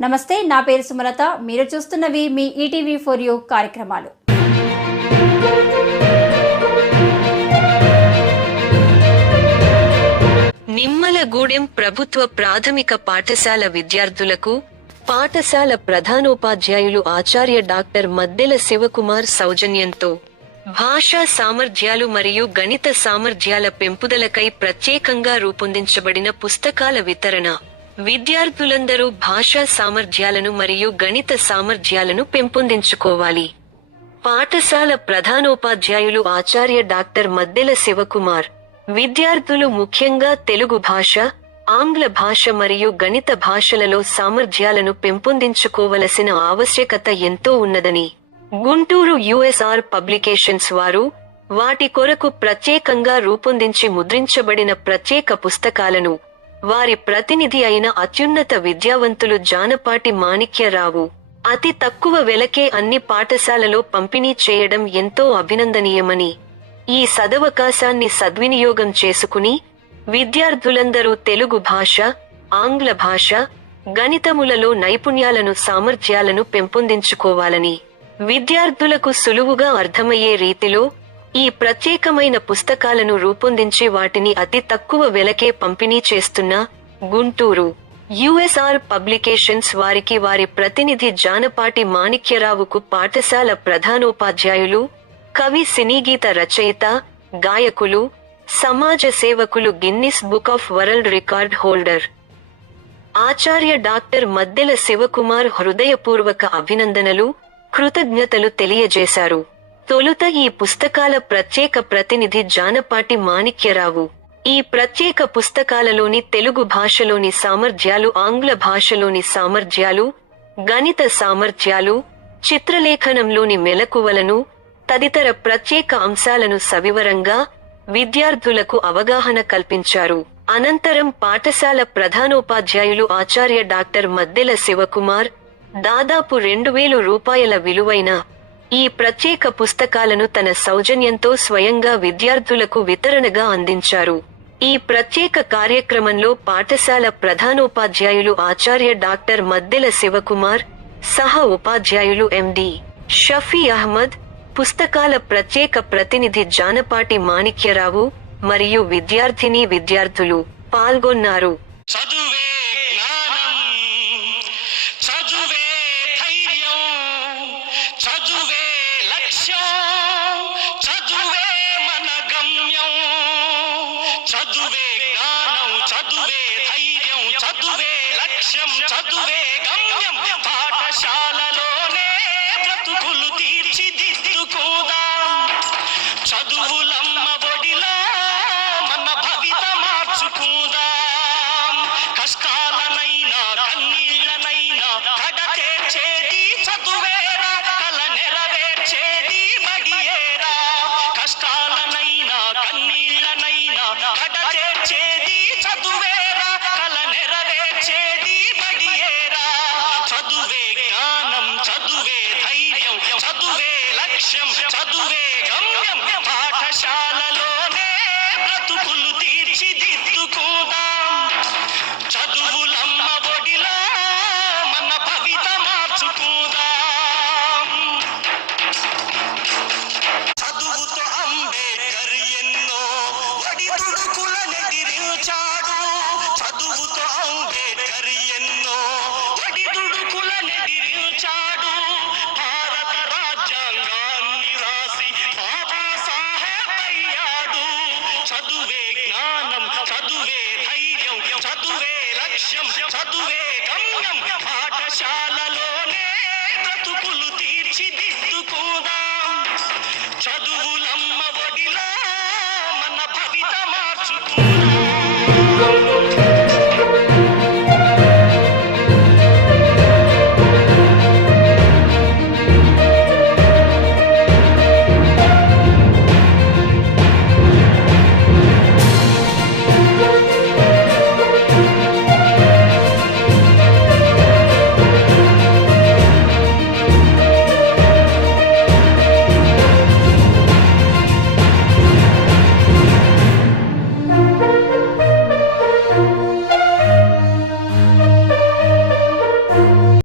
నమస్తే, నా పేరు సుమలత. మీరు చూస్తున్నవి మీ ఈటీవీ ఫర్ యూ కార్యక్రమాలు. నిమ్మలగూడెం ప్రభుత్వ ప్రాథమిక పాఠశాల విద్యార్థులకు పాఠశాల ప్రధానోపాధ్యాయులు ఆచార్య డాక్టర్ మద్దెల శివకుమార్ సౌజన్యంతో భాషా సామర్థ్యాలు మరియు గణిత సామర్థ్యాల పెంపుదలకై ప్రత్యేకంగా రూపొందించబడిన పుస్తకాల వితరణ. విద్యార్థులందరూ భాషా సామర్థ్యాలను మరియు గణిత సామర్థ్యాలను పెంపొందించుకోవాలి. పాఠశాల ప్రధానోపాధ్యాయులు ఆచార్య డాక్టర్ మద్దెల శివకుమార్ విద్యార్థులు ముఖ్యంగా తెలుగు భాష, ఆంగ్ల భాష మరియు గణిత భాషలలో సామర్థ్యాలను పెంపొందించుకోవలసిన ఆవశ్యకత ఎంతో ఉన్నదని, గుంటూరు యుఎస్ఆర్ పబ్లికేషన్స్ వారు వాటి కొరకు ప్రత్యేకంగా రూపొందించి ముద్రించబడిన ప్రత్యేక పుస్తకాలను వారి ప్రతినిధి అయిన అత్యున్నత విద్యావంతులు జానపాటి మాణిక్యరావు అతి తక్కువ వెలకే అన్ని పాఠశాలలో పంపిణీ చేయడం ఎంతో అభినందనీయమని, ఈ సదవకాశాన్ని సద్వినియోగం చేసుకుని విద్యార్థులందరూ తెలుగు భాష, ఆంగ్ల భాష, గణితములలో నైపుణ్యాలను సామర్థ్యాలను పెంపొందించుకోవాలని, విద్యార్థులకు సులువుగా అర్థమయ్యే రీతిలో ఈ ప్రత్యేకమైన పుస్తకాలను రూపొందించి వాటిని అతి తక్కువ వెలకే పంపిణీ చేస్తున్న గుంటూరు యుఎస్ఆర్ పబ్లికేషన్స్ వారికి వారి ప్రతినిధి జానపాటి మాణిక్యరావుకు పాఠశాల ప్రధానోపాధ్యాయులు, కవి, సినీగీత రచయిత, గాయకులు, సమాజ సేవకులు, Guinness book of world record holder ఆచార్య డాక్టర్ మద్దెల శివకుమార్ హృదయపూర్వక అభినందనలు, కృతజ్ఞతలు తెలియజేశారు. తొలుత ఈ పుస్తకాల ప్రత్యేక ప్రతినిధి జానపాటి మాణిక్యరావు ఈ ప్రత్యేక పుస్తకాలలోని తెలుగు భాషలోని సామర్థ్యాలు, ఆంగ్ల భాషలోని సామర్థ్యాలు, గణిత సామర్థ్యాలు, చిత్రలేఖనంలోని మెలకువలను తదితర ప్రత్యేక అంశాలను సవివరంగా విద్యార్థులకు అవగాహన కల్పించారు. అనంతరం పాఠశాల ప్రధానోపాధ్యాయులు ఆచార్య డాక్టర్ మద్దెల శివకుమార్ దాదాపు 2000 రూపాయల విలువైన ఈ ప్రత్యేక పుస్తకాలను తన సౌజన్యంతో స్వయంగా విద్యార్థులకు వితరణగా అందించారు. ఈ ప్రత్యేక కార్యక్రమంలో పాఠశాల ప్రధానోపాధ్యాయులు ఆచార్య డాక్టర్ మద్దెల శివకుమార్, సహ ఉపాధ్యాయులు ఎండి షఫీ అహ్మద్, పుస్తకాల ప్రత్యేక ప్రతినిధి జానపాటి మాణిక్యరావు మరియు విద్యార్థినీ విద్యార్థులు పాల్గొన్నారు. చదువే